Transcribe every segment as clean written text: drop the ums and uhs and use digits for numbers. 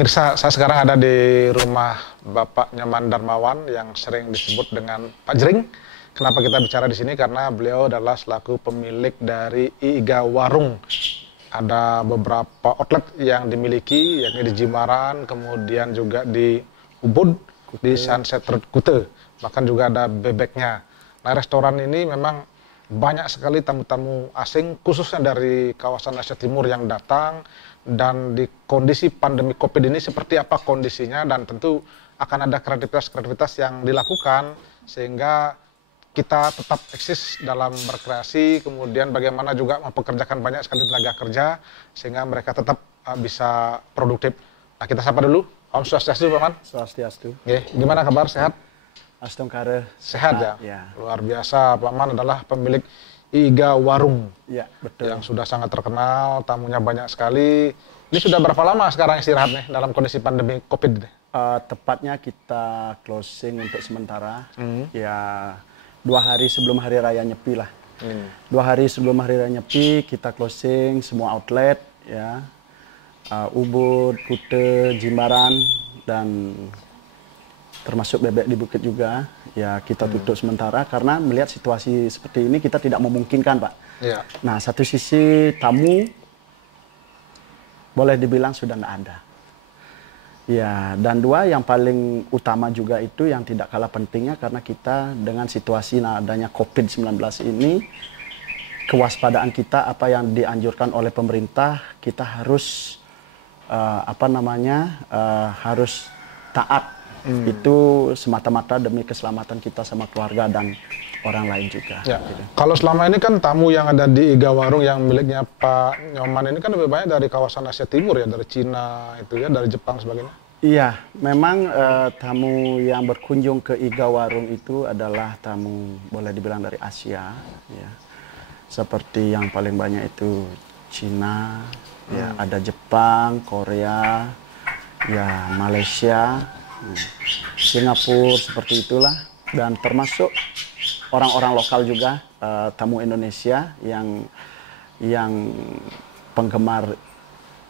Pemirsa, saya sekarang ada di rumah Bapak Nyoman Darmawan yang sering disebut dengan Pak Jering. Kenapa kita bicara di sini? Karena beliau adalah selaku pemilik dari Iga Warung. Ada beberapa outlet yang dimiliki, yakni di Jimbaran, kemudian juga di Ubud, di Sunset Road Kute. Bahkan juga ada bebeknya. Nah, restoran ini memang banyak sekali tamu-tamu asing, khususnya dari kawasan Asia Timur yang datang. Dan di kondisi pandemi COVID ini seperti apa kondisinya, dan tentu akan ada kreativitas-kreativitas yang dilakukan sehingga kita tetap eksis dalam berkreasi, kemudian bagaimana juga mempekerjakan banyak sekali tenaga kerja sehingga mereka tetap bisa produktif. Nah, kita sapa dulu. Om Swastiastu, Pak Man. Swastiastu. Gimana kabar? Sehat? Astungkare. Sehat ya? Luar biasa. Pak Man adalah pemilik Iga Warung. Ya, betul. Yang sudah sangat terkenal, tamunya banyak sekali. Ini sudah berapa lama sekarang istirahat nih dalam kondisi pandemi COVID ini? Tepatnya kita closing untuk sementara. Ya, 2 hari sebelum Hari Raya Nyepi lah. 2 hari sebelum Hari Raya Nyepi kita closing semua outlet, ya. Ubud, Kute, Jimbaran, dan termasuk bebek di Bukit juga, ya kita tutup sementara karena melihat situasi seperti ini kita tidak memungkinkan, Pak. Ya. Nah, satu sisi tamu boleh dibilang sudah nggak ada. Ya, dan 2 yang paling utama juga itu yang tidak kalah pentingnya karena kita dengan situasi adanya COVID-19 ini, kewaspadaan kita apa yang dianjurkan oleh pemerintah, kita harus harus taat. Itu semata-mata demi keselamatan kita sama keluarga dan orang lain juga. Ya. Gitu. Kalau selama ini kan tamu yang ada di Iga Warung yang miliknya Pak Nyoman ini kan lebih banyak dari kawasan Asia Timur ya, dari Cina itu ya, dari Jepang sebagainya. Iya, memang tamu yang berkunjung ke Iga Warung itu adalah tamu boleh dibilang dari Asia, ya. Seperti yang paling banyak itu Cina, ya, ada Jepang, Korea, ya, Malaysia, Singapura, seperti itulah, dan termasuk orang-orang lokal juga, tamu Indonesia yang penggemar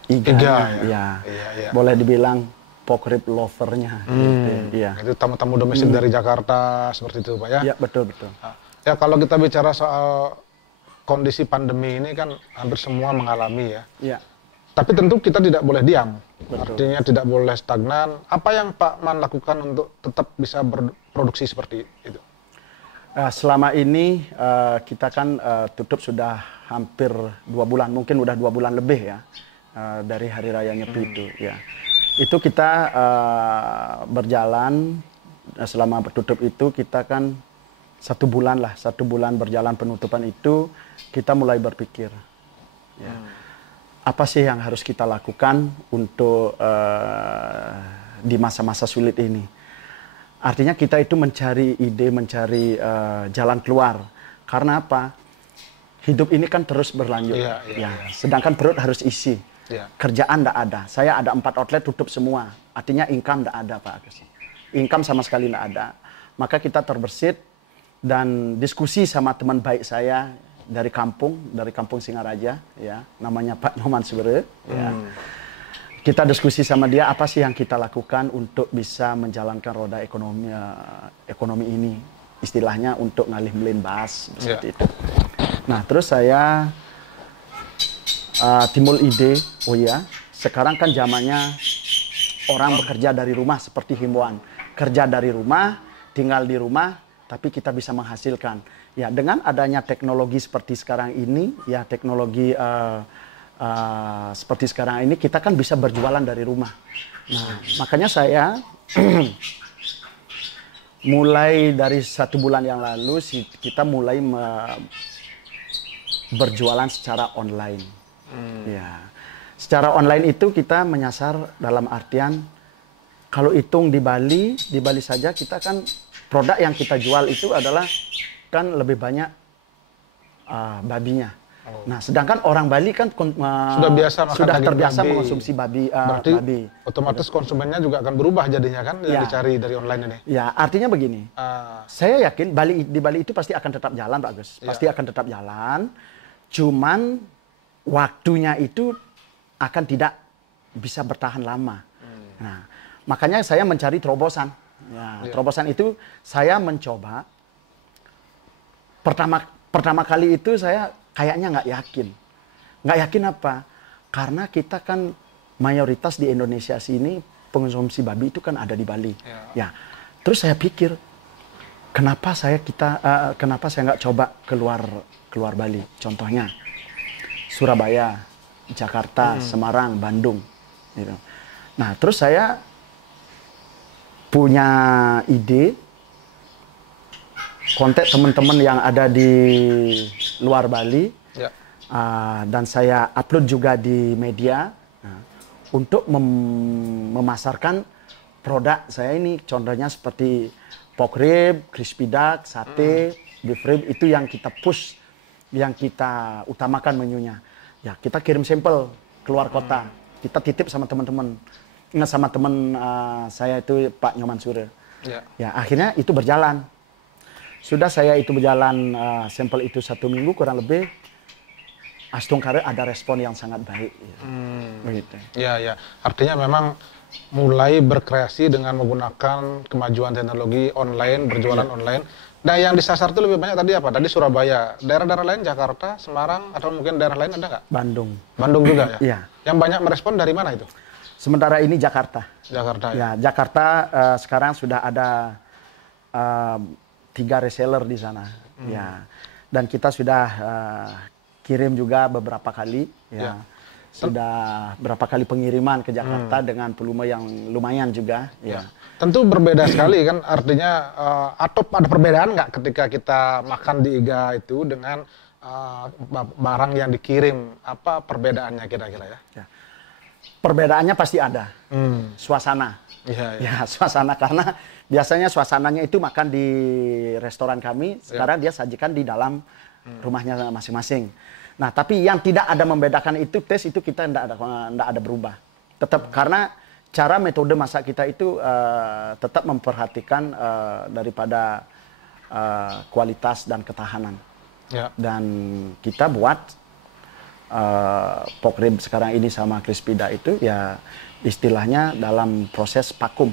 Iga, ya. Boleh dibilang pork rib lovernya. Gitu, ya. Itu tamu-tamu domestik dari Jakarta seperti itu, Pak ya? Ya, betul. Ya, kalau kita bicara soal kondisi pandemi ini kan hampir semua mengalami ya. Ya. Tapi tentu kita tidak boleh diam. Betul. Artinya tidak boleh stagnan. Apa yang Pak Man lakukan untuk tetap bisa berproduksi seperti itu? Selama ini kita kan tutup sudah hampir 2 bulan, mungkin udah 2 bulan lebih ya, dari Hari Raya Nyepi itu. Ya. Itu kita berjalan selama bertutup itu kita kan 1 bulan lah, 1 bulan berjalan penutupan itu kita mulai berpikir. Ya. Apa sih yang harus kita lakukan untuk di masa-masa sulit ini? Artinya kita itu mencari ide, mencari jalan keluar. Karena apa? Hidup ini kan terus berlanjut. Sedangkan perut harus isi. Kerjaan tidak ada. Saya ada 4 outlet tutup semua. Artinya income tidak ada, Pak Agus. Income sama sekali tidak ada. Maka kita terbersit dan diskusi sama teman baik saya dari kampung Singaraja, ya, namanya Pak Nyoman Sugere, ya. Kita diskusi sama dia apa sih yang kita lakukan untuk bisa menjalankan roda ekonomi ini, istilahnya untuk ngalih melin bas seperti itu. Nah, terus saya timbul ide, oh ya, sekarang kan zamannya orang bekerja dari rumah seperti himbauan, kerja dari rumah, tinggal di rumah, tapi kita bisa menghasilkan. Ya, dengan adanya teknologi seperti sekarang ini, ya teknologi seperti sekarang ini, kita kan bisa berjualan dari rumah. Nah, makanya saya mulai dari 1 bulan yang lalu, kita mulai berjualan secara online. Ya, secara online itu kita menyasar dalam artian, kalau hitung di Bali saja kita kan produk yang kita jual itu adalah kan lebih banyak babinya. Nah, sedangkan orang Bali kan sudah terbiasa mengonsumsi babi. Berarti otomatis konsumennya juga akan berubah jadinya kan yang dicari dari online ini. Ya, artinya begini. Saya yakin di Bali itu pasti akan tetap jalan, Pak Agus. Pasti akan tetap jalan. Cuman waktunya itu akan tidak bisa bertahan lama. Nah, makanya saya mencari terobosan. Ya, terobosan itu saya mencoba. Pertama kali itu saya kayaknya nggak yakin. Nggak yakin apa? Karena kita kan mayoritas di Indonesia sini pengonsumsi babi itu kan ada di Bali. Ya, terus saya pikir kenapa saya nggak coba keluar Bali? Contohnya Surabaya, Jakarta, Semarang, Bandung. Gitu. Nah, terus saya punya ide kontak teman-teman yang ada di luar Bali, dan saya upload juga di media untuk memasarkan produk saya ini. Contohnya seperti pork rib, crispy duck, sate, beef rib, itu yang kita push, yang kita utamakan menunya. Ya, kita kirim sampel keluar kota, kita titip sama teman-teman, sama teman saya itu Pak Nyoman Sure. Ya, akhirnya itu berjalan. Sudah saya itu berjalan sampel itu 1 minggu kurang lebih, Astungkare ada respon yang sangat baik. Begitu. Ya. Artinya memang mulai berkreasi dengan menggunakan kemajuan teknologi online, berjualan online. Nah, yang disasar itu lebih banyak tadi apa? Tadi Surabaya. Daerah-daerah lain, Jakarta, Semarang, atau mungkin daerah lain ada nggak? Bandung. Bandung juga ya? Iya. Yang banyak merespon dari mana itu? Sementara ini Jakarta. Jakarta ya. Jakarta sekarang sudah ada 3 reseller di sana. Ya. Dan kita sudah kirim juga beberapa kali. Ya. Sudah berapa kali pengiriman ke Jakarta dengan volume yang lumayan juga. Ya. Tentu berbeda sekali kan, artinya atau ada perbedaan nggak ketika kita makan di IGA itu dengan barang yang dikirim? Apa perbedaannya kira-kira ya? Perbedaannya pasti ada. Suasana. Ya, suasana, karena biasanya suasananya itu makan di restoran kami, sekarang dia sajikan di dalam rumahnya masing-masing. Nah, tapi yang tidak ada membedakan itu, tes itu kita tidak ada berubah. Tetap karena cara metode masak kita itu tetap memperhatikan daripada kualitas dan ketahanan. Dan kita buat pork rib sekarang ini sama crispy duck itu ya istilahnya dalam proses vakum.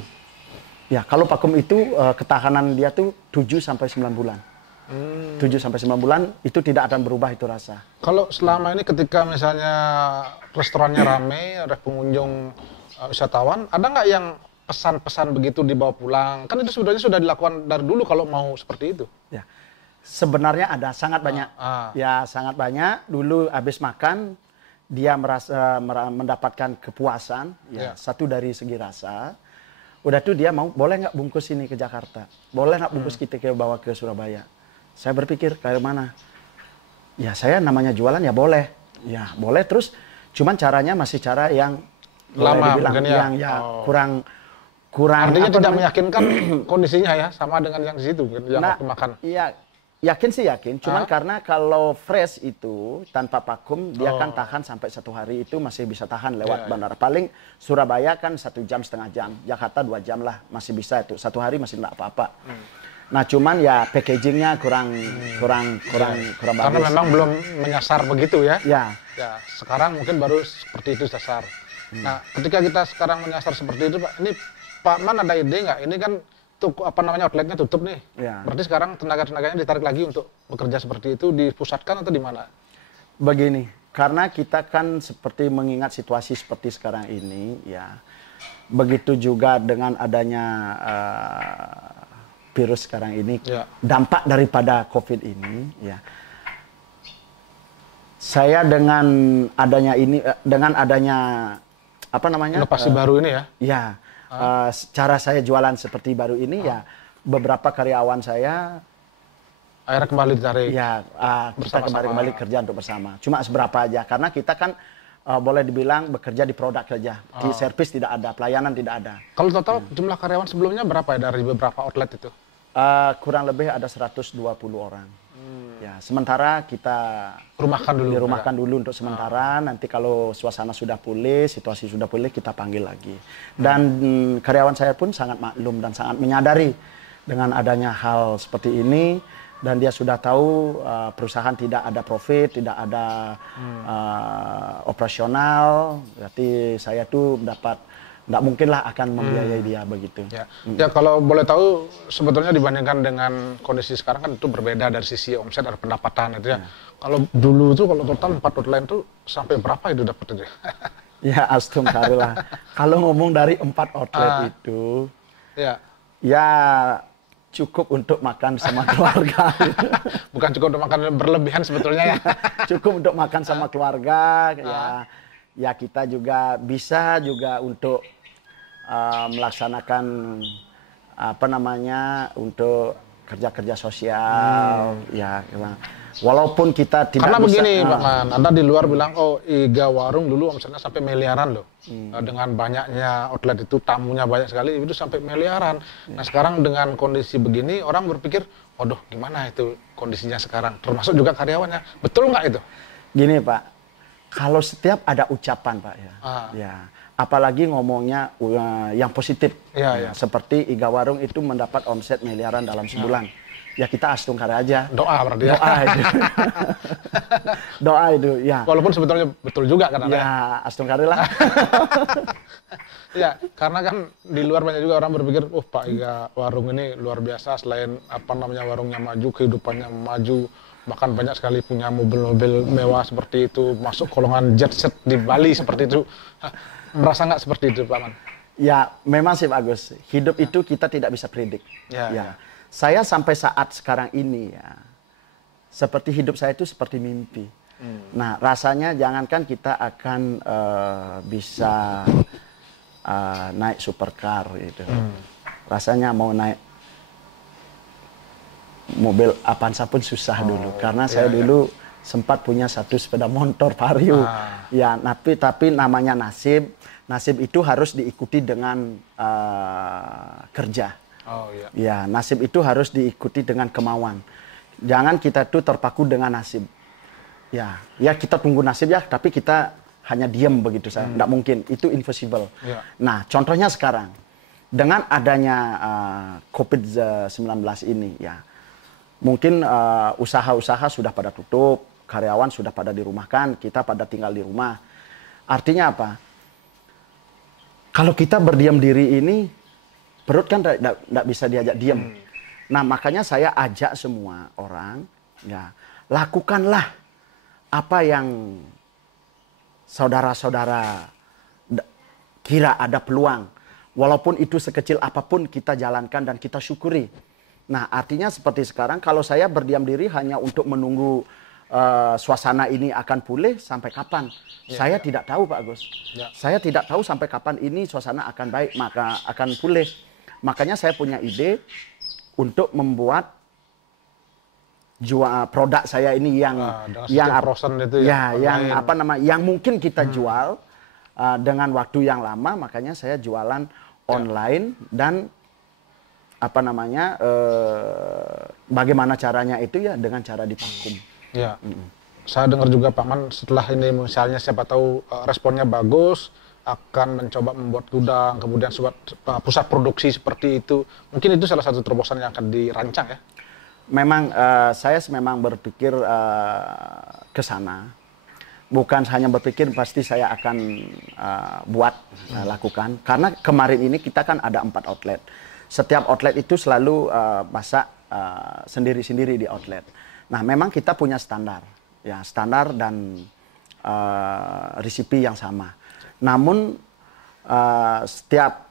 Ya, kalau vakum itu ketahanan dia tuh 7 sampai 9 bulan. 7 sampai 9 bulan itu tidak akan berubah itu rasa. Kalau selama ini ketika misalnya restorannya ramai, ada pengunjung wisatawan, ada nggak yang pesan-pesan begitu dibawa pulang? Kan itu sebenarnya sudah dilakukan dari dulu kalau mau seperti itu. Ya, sebenarnya ada sangat banyak. Ya, sangat banyak. Dulu habis makan dia merasa mendapatkan kepuasan. Ya, satu dari segi rasa. Udah tuh dia mau, boleh nggak bungkus ini ke Jakarta? Boleh nggak bungkus kita bawa ke Surabaya? Saya berpikir kayak mana? Ya, saya namanya jualan ya boleh. Ya, boleh. Terus cuman caranya masih cara yang lama, dibilang, yang kurang artinya tidak meyakinkan kondisinya ya, sama dengan yang di situ yang waktu makan. Iya, yakin sih yakin. Cuman karena kalau fresh itu tanpa vakum dia kan tahan sampai 1 hari, itu masih bisa tahan lewat bandara. Paling Surabaya kan 1,5 jam, Jakarta 2 jam lah masih bisa itu. 1 hari masih enggak apa-apa. Nah, cuman ya packagingnya kurang bagus. Karena memang belum menyasar begitu ya. Ya. Ya, sekarang mungkin baru seperti itu dasar. Nah, ketika kita sekarang menyasar seperti itu, Pak, ini Pak Man ada ide nggak? Ini kan outletnya tutup nih. Ya. Berarti sekarang tenaga-tenaganya ditarik lagi untuk bekerja seperti itu, dipusatkan atau di mana? Begini, karena kita kan seperti mengingat situasi seperti sekarang ini, ya. Begitu juga dengan adanya virus sekarang ini, dampak daripada COVID ini, ya. Saya dengan adanya ini, dengan adanya apa namanya? Inovasi baru ini ya? Ya, cara saya jualan seperti baru ini, ya beberapa karyawan saya akhirnya kembali ditarik. Ya, kita kembali kerja untuk bersama. Cuma seberapa aja, karena kita kan boleh dibilang bekerja di produk saja, di servis tidak ada, pelayanan tidak ada. Kalau total jumlah karyawan sebelumnya berapa ya dari beberapa outlet itu? Kurang lebih ada 120 orang. Ya, sementara kita dirumahkan dulu untuk sementara. Nanti kalau suasana sudah pulih, situasi sudah pulih, kita panggil lagi. Dan karyawan saya pun sangat maklum dan sangat menyadari dengan adanya hal seperti ini. Dan dia sudah tahu perusahaan tidak ada profit, tidak ada operasional. Berarti saya tuh dapat nggak mungkin lah akan membiayai dia begitu. Ya. Ya, kalau boleh tahu sebetulnya dibandingkan dengan kondisi sekarang kan itu berbeda dari sisi omset dan pendapatan itu ya. Kalau dulu tuh kalau total 4 outlet tuh sampai berapa itu dapat itu? Ya, astagfirullah. Kalau ngomong dari 4 outlet itu, ya cukup untuk makan sama keluarga. Bukan cukup untuk makan berlebihan sebetulnya ya. Cukup untuk makan sama keluarga, ya kita juga bisa juga untuk melaksanakan apa namanya untuk kerja-kerja sosial, ya. Walaupun kita tidak karena bisa, begini Pak Man, Anda di luar bilang oh Iga Warung dulu omsetnya sampai miliaran loh. Dengan banyaknya outlet itu tamunya banyak sekali itu sampai miliaran. Nah sekarang dengan kondisi begini orang berpikir, waduh gimana itu kondisinya sekarang, termasuk juga karyawannya, betul nggak itu? Gini Pak, kalau setiap ada ucapan Pak ya, apalagi ngomongnya yang positif, seperti Iga Warung itu mendapat omset miliaran dalam sebulan. Ya kita astungkara aja. Doa berarti ya. Doa itu. Doa itu, ya. Walaupun sebetulnya betul juga kan Anda. Ya, astungkara lah. Ya, karena kan di luar banyak juga orang berpikir, oh Pak Iga Warung ini luar biasa, selain apa namanya warungnya maju, kehidupannya maju, bahkan banyak sekali punya mobil-mobil mewah seperti itu, masuk golongan jet set di Bali seperti itu. Merasa nggak seperti itu Pak Man? Ya, memang sih Pak Agus. Hidup itu kita tidak bisa predik. Ya. Saya sampai saat sekarang ini ya, seperti hidup saya itu seperti mimpi. Nah, rasanya jangankan kita akan bisa naik supercar gitu. Rasanya mau naik mobil Avanza pun susah dulu. Karena saya dulu sempat punya satu sepeda motor Vario. Ya, tapi namanya nasib. Nasib itu harus diikuti dengan kerja. Ya, nasib itu harus diikuti dengan kemauan. Jangan kita tuh terpaku dengan nasib. Ya kita tunggu nasib ya, tapi kita hanya diam begitu saja. Nggak mungkin, itu impossible. Nah, contohnya sekarang dengan adanya COVID-19 ini, ya mungkin usaha-usaha sudah pada tutup, karyawan sudah pada dirumahkan, kita pada tinggal di rumah. Artinya apa? Kalau kita berdiam diri ini, perut kan tidak bisa diajak diam. Nah, makanya saya ajak semua orang, ya lakukanlah apa yang saudara-saudara kira ada peluang. Walaupun itu sekecil apapun kita jalankan dan kita syukuri. Nah, artinya seperti sekarang, kalau saya berdiam diri hanya untuk menunggu suasana ini akan pulih, sampai kapan? Saya tidak tahu Pak Agus. Saya tidak tahu sampai kapan ini suasana akan baik, maka akan pulih. Makanya saya punya ide untuk membuat produk saya ini yang itu yang mungkin kita jual dengan waktu yang lama. Makanya saya jualan online dan bagaimana caranya itu ya dengan cara divakum. Ya. Saya dengar juga Pak Man setelah ini misalnya siapa tahu responnya bagus, akan mencoba membuat gudang, kemudian pusat produksi seperti itu. Mungkin itu salah satu terobosan yang akan dirancang ya? Memang saya memang berpikir ke sana. Bukan hanya berpikir, pasti saya akan lakukan. Karena kemarin ini kita kan ada 4 outlet. Setiap outlet itu selalu masak sendiri-sendiri di outlet. Nah, memang kita punya standar. Ya, standar dan resipi yang sama. Namun setiap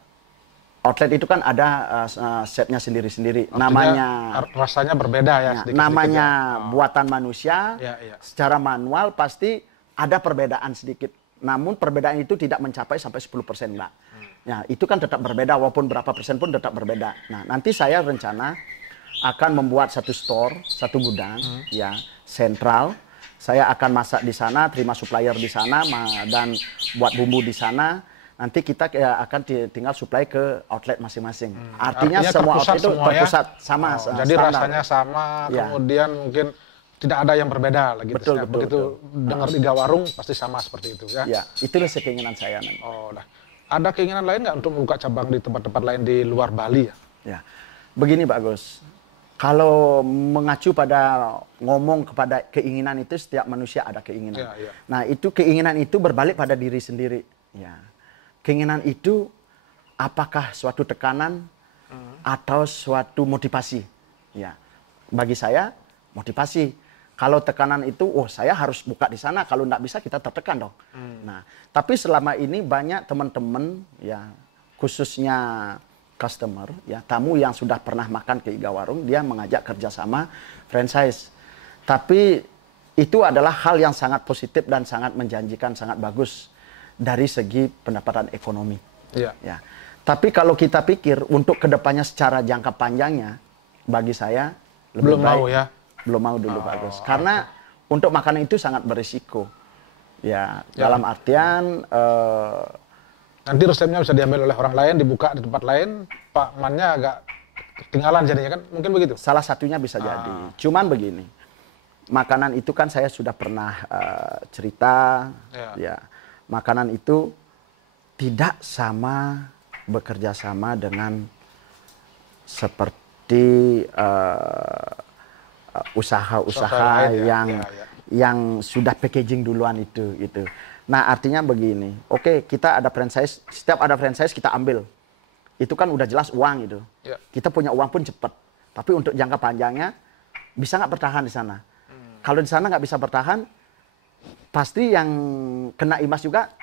outlet itu kan ada setnya sendiri-sendiri. Namanya rasanya berbeda ya. Namanya buatan manusia. Secara manual pasti ada perbedaan sedikit. Namun perbedaan itu tidak mencapai sampai 10% Mbak. Ya, itu kan tetap berbeda walaupun berapa persen pun tetap berbeda. Nah, nanti saya rencana akan membuat satu store, satu gudang, ya sentral. Saya akan masak di sana, terima supplier di sana, dan buat bumbu di sana. Nanti kita akan tinggal supply ke outlet masing-masing. Artinya semua outlet itu terpusat sama. Jadi standar. Rasanya sama, kemudian mungkin tidak ada yang berbeda lagi. Betul. Begitu dengar Iga Warung pasti sama seperti itu ya. Ya, itulah keinginan saya. Ada keinginan lain nggak untuk membuka cabang di tempat-tempat lain di luar Bali ya? Ya, begini Pak Agus. Kalau mengacu pada ngomong kepada keinginan itu, setiap manusia ada keinginan. Nah, itu keinginan itu berbalik pada diri sendiri. Ya, keinginan itu apakah suatu tekanan atau suatu motivasi? Ya, bagi saya motivasi. Kalau tekanan itu, oh saya harus buka di sana. Kalau nggak bisa kita tertekan dong. Nah, tapi selama ini banyak teman-teman ya, khususnya customer, ya tamu yang sudah pernah makan ke Iga Warung, dia mengajak kerjasama franchise. Tapi itu adalah hal yang sangat positif dan sangat menjanjikan, sangat bagus dari segi pendapatan ekonomi. Ya. Tapi kalau kita pikir untuk kedepannya secara jangka panjangnya, bagi saya lebih Belum baik, mau ya? belum mau dulu bagus. Karena untuk makanan itu sangat berisiko. Ya, dalam artian nanti resepnya bisa diambil oleh orang lain, dibuka di tempat lain, Pak Mannya agak ketinggalan jadinya kan, mungkin begitu? Salah satunya bisa jadi. Cuman begini, makanan itu kan saya sudah pernah cerita, ya makanan itu tidak sama bekerja sama dengan seperti usaha-usaha yang sudah packaging duluan itu gitu. Nah, artinya begini. Oke, kita ada franchise, setiap ada franchise kita ambil. Itu kan udah jelas uang itu. Kita punya uang pun cepat. Tapi untuk jangka panjangnya bisa nggak bertahan di sana? Kalau di sana nggak bisa bertahan, pasti yang kena imbas juga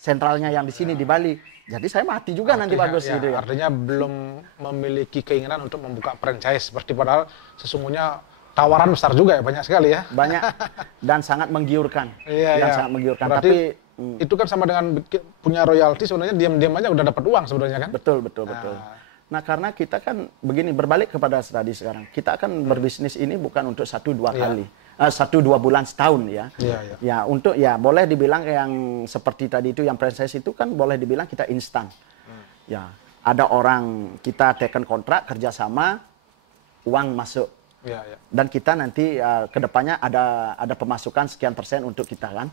sentralnya yang di sini di Bali. Jadi saya mati juga nanti bagus gitu ya. Artinya belum memiliki keinginan untuk membuka franchise seperti padahal sesungguhnya tawaran besar juga ya, banyak sekali ya. Banyak dan sangat menggiurkan. Sangat menggiurkan. Berarti tapi itu kan sama dengan punya royalti, sebenarnya diam-diam aja udah dapat uang sebenarnya kan? Betul. Nah, karena kita kan begini, berbalik kepada tadi sekarang. Kita akan berbisnis ini bukan untuk 1-2 kali. 1-2 bulan setahun ya. Ya, untuk ya boleh dibilang yang seperti tadi itu yang franchise itu kan boleh dibilang kita instan. Ya, ada orang kita teken kontrak kerjasama, uang masuk. Dan kita nanti kedepannya ada pemasukan sekian persen untuk kita kan.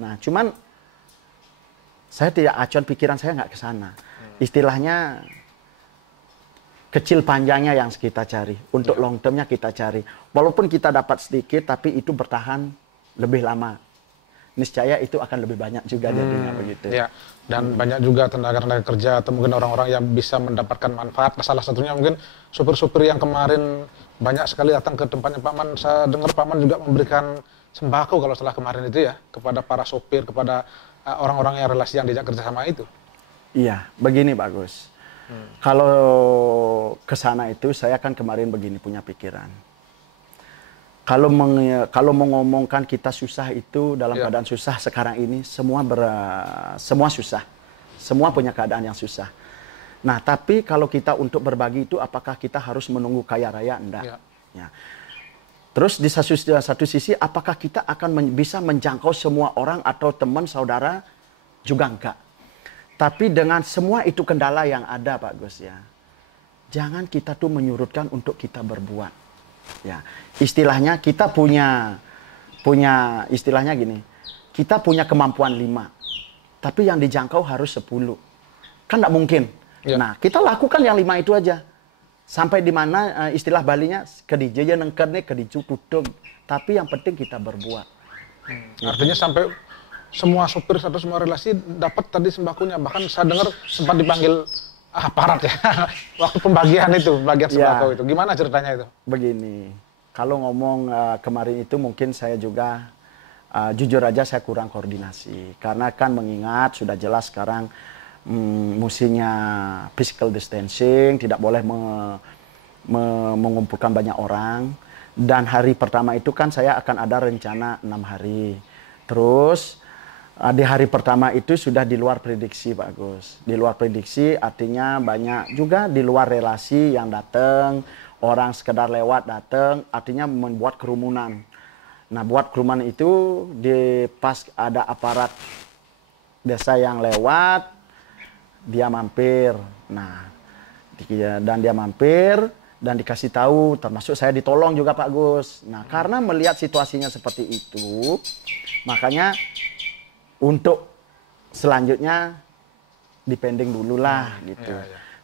Nah, cuman saya tidak acuan pikiran saya nggak ke sana. Istilahnya kecil panjangnya yang kita cari. Untuk long termnya kita cari. Walaupun kita dapat sedikit, tapi itu bertahan lebih lama. Niscaya itu akan lebih banyak juga jadinya begitu. Ya. Dan banyak juga tenaga-tenaga kerja atau mungkin orang-orang yang bisa mendapatkan manfaat. Salah satunya mungkin supir-supir yang kemarin banyak sekali datang ke tempatnya Pak Man. Saya dengar Pak Man juga memberikan sembako kalau setelah kemarin itu ya, kepada para sopir, kepada orang-orang yang relasi yang diajak kerjasama itu. Iya, begini bagus. Kalau ke sana itu saya kan kemarin begini punya pikiran. Kalau mengomongkan kita susah itu dalam keadaan susah sekarang ini semua susah. Semua punya keadaan yang susah. Nah, tapi kalau kita untuk berbagi itu apakah kita harus menunggu kaya raya? Enggak. Ya. Terus di satu sisi apakah kita akan bisa menjangkau semua orang atau teman saudara? Juga enggak. Tapi dengan semua itu kendala yang ada Pak Gus ya, jangan kita tuh menyurutkan untuk kita berbuat. Ya, istilahnya kita punya istilahnya gini, kita punya kemampuan 5, tapi yang dijangkau harus 10. Kan nggak mungkin. Nah, kita lakukan yang 5 itu aja. Sampai di mana istilah Balinya kedijaya nengkerne kediju tutung. Tapi yang penting kita berbuat. Artinya sampai semua supir atau semua relasi dapat tadi sembakonya. Bahkan saya dengar sempat dipanggil aparat ya. Waktu pembagian sembako itu. Gimana ceritanya itu? Begini, kalau ngomong kemarin itu mungkin saya juga jujur aja saya kurang koordinasi. Karena kan mengingat sudah jelas sekarang musimnya physical distancing, tidak boleh mengumpulkan banyak orang. Dan hari pertama itu kan saya akan ada rencana 6 hari. Terus di hari pertama itu sudah di luar prediksi Pak Gus. Di luar prediksi artinya banyak juga di luar relasi yang datang, orang sekedar lewat datang, artinya membuat kerumunan. Nah, buat kerumunan itu pas ada aparat desa yang lewat, dia mampir. Nah, dan dia mampir dan dikasih tahu, termasuk saya ditolong juga Pak Gus. Nah, karena melihat situasinya seperti itu, makanya untuk selanjutnya dipending dulu lah gitu.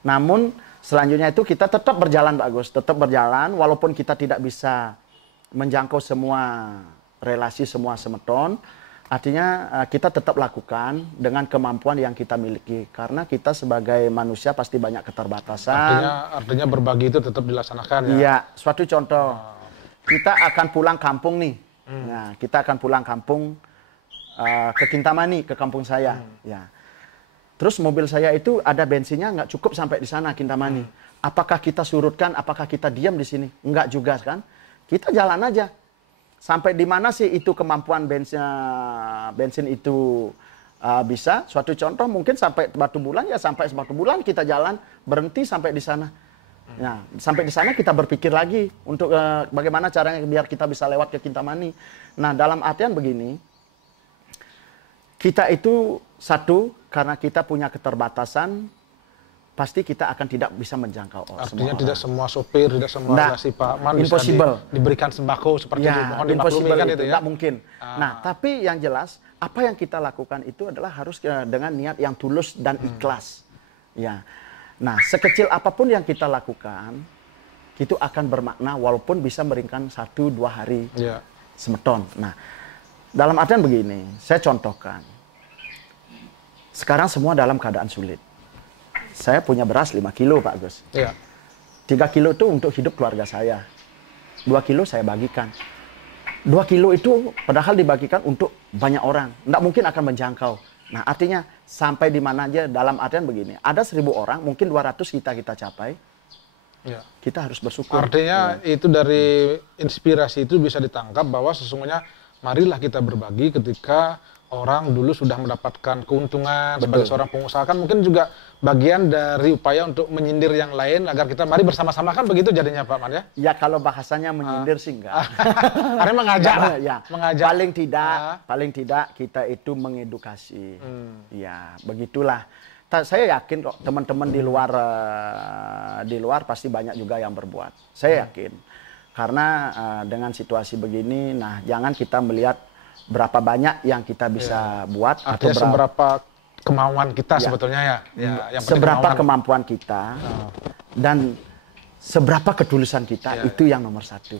Namun selanjutnya itu kita tetap berjalan Pak Gus, tetap berjalan walaupun kita tidak bisa menjangkau semua relasi, semua semeton. Artinya kita tetap lakukan dengan kemampuan yang kita miliki. Karena kita sebagai manusia pasti banyak keterbatasan. Artinya berbagi itu tetap dilaksanakan ya? Iya, suatu contoh. Kita akan pulang kampung nih. Nah, kita akan pulang kampung ke Kintamani, ke kampung saya. Ya. Terus mobil saya itu ada bensinnya nggak cukup sampai di sana, Kintamani. Apakah kita surutkan, apakah kita diam di sini? Enggak juga kan? Kita jalan aja. Sampai di mana sih itu kemampuan bensin itu bisa? Suatu contoh mungkin sampai Batu Bulan, ya sampai Batu Bulan kita jalan, berhenti sampai di sana. Nah, sampai di sana kita berpikir lagi untuk bagaimana caranya biar kita bisa lewat ke Kintamani. Nah, dalam artian begini, kita itu satu, karena kita punya keterbatasan, pasti kita akan tidak bisa menjangkau semua orang. Artinya tidak semua sopir, tidak semua relasi Pak Man bisa diberikan sembako seperti itu. Mohon dimaklumi kan itu ya. Tidak mungkin. Nah, tapi yang jelas, apa yang kita lakukan itu adalah harus dengan niat yang tulus dan ikhlas. Ya. Nah, sekecil apapun yang kita lakukan, itu akan bermakna walaupun bisa meringkan 1-2 hari semeton. Nah, dalam artian begini, saya contohkan. Sekarang semua dalam keadaan sulit. Saya punya beras 5 kilo, Pak Gus. 3 kilo itu untuk hidup keluarga saya. 2 kilo saya bagikan. 2 kilo itu padahal dibagikan untuk banyak orang. Nggak mungkin akan menjangkau. Nah, artinya sampai di mana aja dalam artian begini. Ada 1000 orang, mungkin 200 kita capai. Kita harus bersyukur. Artinya itu dari inspirasi itu bisa ditangkap bahwa sesungguhnya marilah kita berbagi ketika orang dulu sudah mendapatkan keuntungan sebagai seorang pengusaha, kan mungkin juga bagian dari upaya untuk menyindir yang lain agar kita mari bersama-sama, kan begitu jadinya Pak Man ya? Ya kalau bahasanya menyindir sih enggak. Karena mengajak lah. Ya, mengajak. Paling tidak kita itu mengedukasi. Ya, begitulah. Saya yakin kok teman-teman di luar pasti banyak juga yang berbuat. Saya yakin. Karena dengan situasi begini, nah jangan kita melihat berapa banyak yang kita bisa buat atau seberapa kemauan kita sebetulnya yang seberapa kemampuan kita dan seberapa ketulusan kita itu yang nomor satu.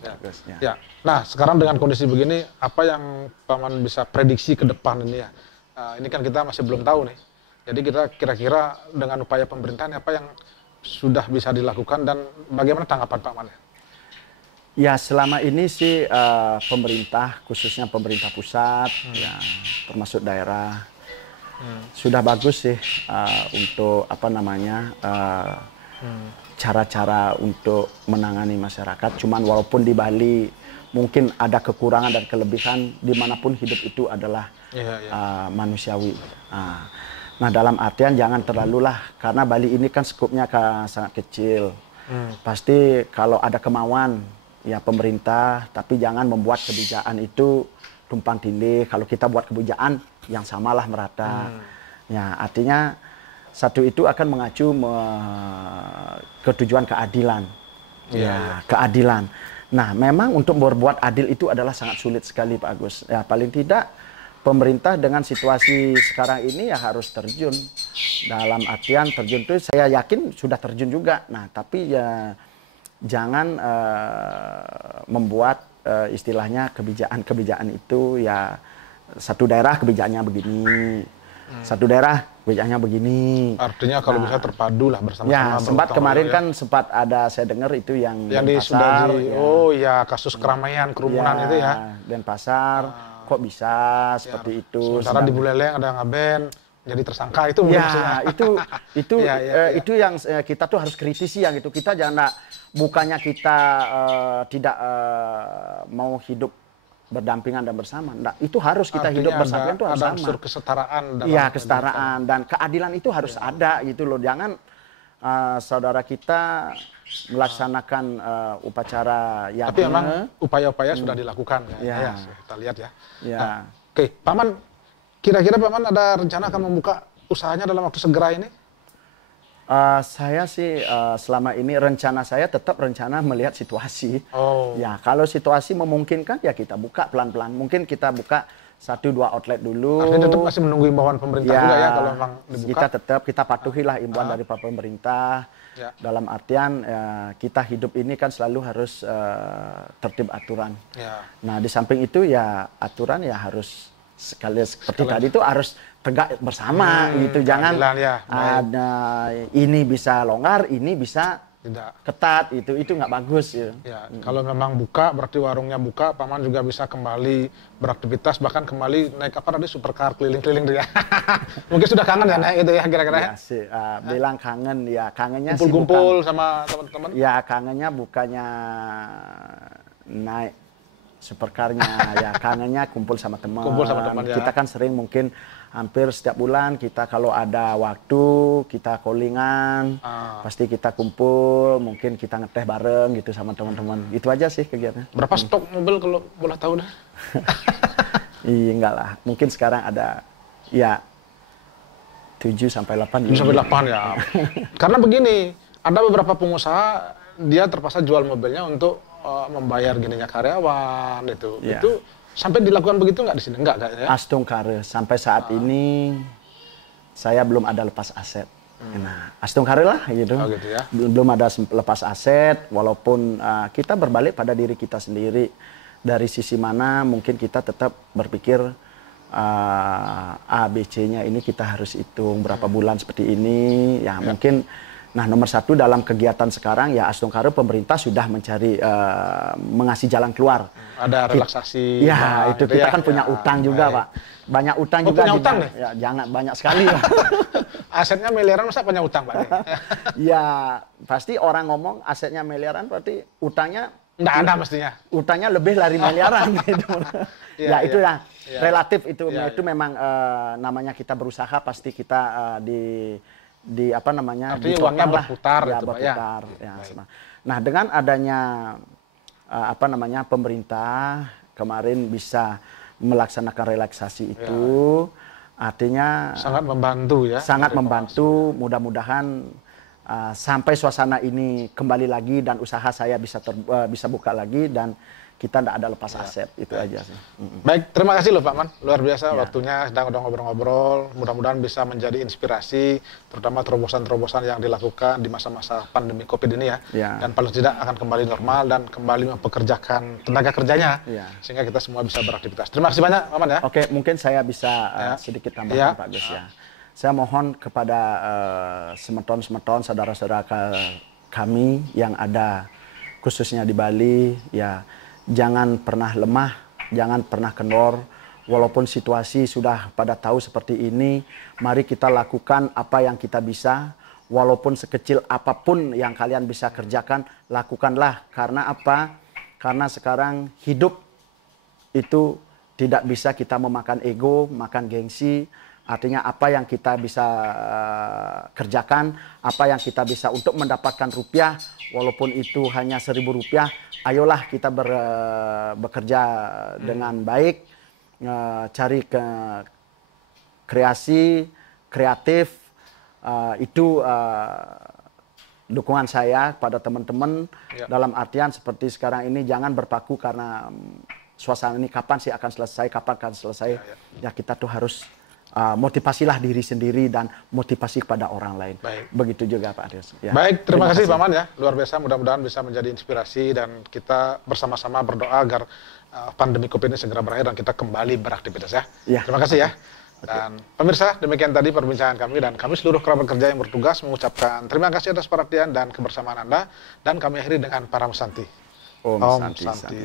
Nah, sekarang dengan kondisi begini, apa yang Pak Man bisa prediksi ke depan ini ya? Ini kan kita masih belum tahu nih. Jadi kita kira-kira dengan upaya pemerintahan apa yang sudah bisa dilakukan dan bagaimana tanggapan Pak Man? Ya, selama ini sih pemerintah, khususnya pemerintah pusat, ya termasuk daerah, sudah bagus sih untuk cara-cara untuk menangani masyarakat. Cuman walaupun di Bali mungkin ada kekurangan dan kelebihan, dimanapun hidup itu adalah manusiawi. Nah, dalam artian jangan terlalulah, karena Bali ini kan skupnya sangat kecil. Pasti kalau ada kemauan ya pemerintah, tapi jangan membuat kebijakan itu tumpang tindih. Kalau kita buat kebijakan yang samalah merata. Ya, artinya satu itu akan mengacu ke tujuan keadilan. Keadilan. Nah, memang untuk berbuat adil itu adalah sangat sulit sekali Pak Agus. Ya, paling tidak pemerintah dengan situasi sekarang ini ya harus terjun. Dalam artian terjun itu saya yakin sudah terjun juga. Nah, tapi ya jangan membuat istilahnya kebijakan itu ya satu daerah kebijakannya begini, satu daerah kebijakannya begini. Artinya kalau bisa terpadu lah bersama-sama. Ya, sempat kemarin kan sempat ada saya dengar itu yang Denpasar, kasus keramaian kerumunan itu ya. Denpasar kok bisa seperti itu. Sementara di Buleleng ada ngaben jadi tersangka itu. Ya, itu yang kita tuh harus kritisi yang itu. Kita jangan bukannya kita tidak mau hidup berdampingan dan bersama. Nah, itu harus kita hidup bersama itu harus sama. Ada unsur kesetaraan. Iya, kesetaraan dan keadilan itu harus ada gitu loh. Jangan saudara kita melaksanakan upacara yang. Tapi memang upaya-upaya sudah dilakukan ya. Kita lihat ya. Nah, oke, Pak Man, kira-kira Pak Man ada rencana akan membuka usahanya dalam waktu segera ini? Saya sih selama ini rencana saya tetap rencana melihat situasi. Ya, kalau situasi memungkinkan ya kita buka pelan-pelan. Mungkin kita buka 1-2 outlet dulu. Artinya tetap masih menunggu imbauan pemerintah juga ya kalau memang dibuka. Kita patuhilah imbauan dari pemerintah. Dalam artian kita hidup ini kan selalu harus tertib aturan. Nah, di samping itu ya aturan ya harus sekali seperti tadi itu harus tegak bersama gitu, jangan ya, ada ini bisa longgar, ini bisa tidak ketat, itu nggak bagus ya. Ya, kalau memang buka berarti warungnya buka, Paman juga bisa kembali beraktivitas, bahkan kembali naik apa tadi supercar keliling-keliling dia. Mungkin sudah kangen ya naik itu ya kira-kira. Ya sih, bilang kangen ya, kangennya sih kumpul-kumpul sama teman-teman. Ya kangennya bukannya naik supercarnya ya, kangennya kumpul sama teman. Kumpul sama teman ya. Kita kan sering mungkin hampir setiap bulan kita kalau ada waktu kita callingan, pasti kita kumpul, mungkin kita ngeteh bareng gitu sama teman-teman. Itu aja sih kegiatannya. Berapa stok mobil kalau boleh tahu dah? Iya enggak lah, mungkin sekarang ada ya 7 sampai 8. 7 sampai 8 ya. Karena begini, ada beberapa pengusaha dia terpaksa jual mobilnya untuk membayar gininya karyawan itu. Ya. Itu sampai dilakukan begitu nggak di sini? Enggak kayaknya. Astungkare sampai saat ini saya belum ada lepas aset. Nah, Astungkare lah gitu. Oh, gitu ya. Belum ada lepas aset, walaupun kita berbalik pada diri kita sendiri. Dari sisi mana mungkin kita tetap berpikir A, B, C-nya ini kita harus hitung berapa bulan seperti ini. Ya, mungkin nah nomor satu dalam kegiatan sekarang ya Astungkare pemerintah sudah mencari mengasih jalan keluar. Ada relaksasi. Ya itu kita kan punya utang juga Pak. Banyak utang juga. Punya utang nih? Ya jangan banyak sekali Pak. Asetnya miliaran masa punya utang Pak? Ya pasti orang ngomong asetnya miliaran berarti utangnya nggak ada mestinya. Utangnya lebih dari miliaran gitu. Ya itu ya relatif itu. Itu memang namanya kita berusaha pasti kita di apa namanya artinya uangnya berputar ya, itu, berputar Pak, ya. Nah dengan adanya apa namanya pemerintah kemarin bisa melaksanakan relaksasi itu artinya sangat membantu ya, sangat membantu. Mudah-mudahan sampai suasana ini kembali lagi dan usaha saya bisa buka lagi dan kita tidak ada lepas aset. Itu aja sih. Baik, terima kasih loh Pak Man, luar biasa waktunya, sedang udah ngobrol-ngobrol. Mudah-mudahan bisa menjadi inspirasi, terutama terobosan-terobosan yang dilakukan di masa-masa pandemi COVID ini ya. Dan paling tidak akan kembali normal dan kembali mempekerjakan tenaga kerjanya, sehingga kita semua bisa beraktivitas. Terima kasih banyak Pak Man ya. Oke, mungkin saya bisa sedikit tambahkan Pak Gus ya. Saya mohon kepada semeton-semeton, saudara-saudara kami yang ada khususnya di Bali ya, jangan pernah lemah, jangan pernah kendor. Walaupun situasi sudah pada tahu seperti ini, mari kita lakukan apa yang kita bisa. Walaupun sekecil apapun yang kalian bisa kerjakan, lakukanlah. Karena apa? Karena sekarang hidup itu tidak bisa kita memakan ego, makan gengsi. Artinya apa yang kita bisa kerjakan, apa yang kita bisa untuk mendapatkan rupiah, walaupun itu hanya 1.000 rupiah, ayolah kita bekerja dengan baik, cari kreasi, kreatif, itu dukungan saya pada teman-teman dalam artian seperti sekarang ini jangan berpaku karena suasana ini kapan sih akan selesai, kapan akan selesai, ya kita tuh harus motivasilah diri sendiri dan motivasi kepada orang lain. Begitu juga Pak Adius. Ya. Baik, terima kasih Pak Man ya. Luar biasa, mudah-mudahan bisa menjadi inspirasi dan kita bersama-sama berdoa agar pandemi COVID ini segera berakhir dan kita kembali beraktivitas ya. Terima kasih ya. Dan pemirsa, demikian tadi perbincangan kami dan kami seluruh kerabat kerja yang bertugas mengucapkan terima kasih atas perhatian dan kebersamaan Anda dan kami akhiri dengan Param Santi. Om Santi.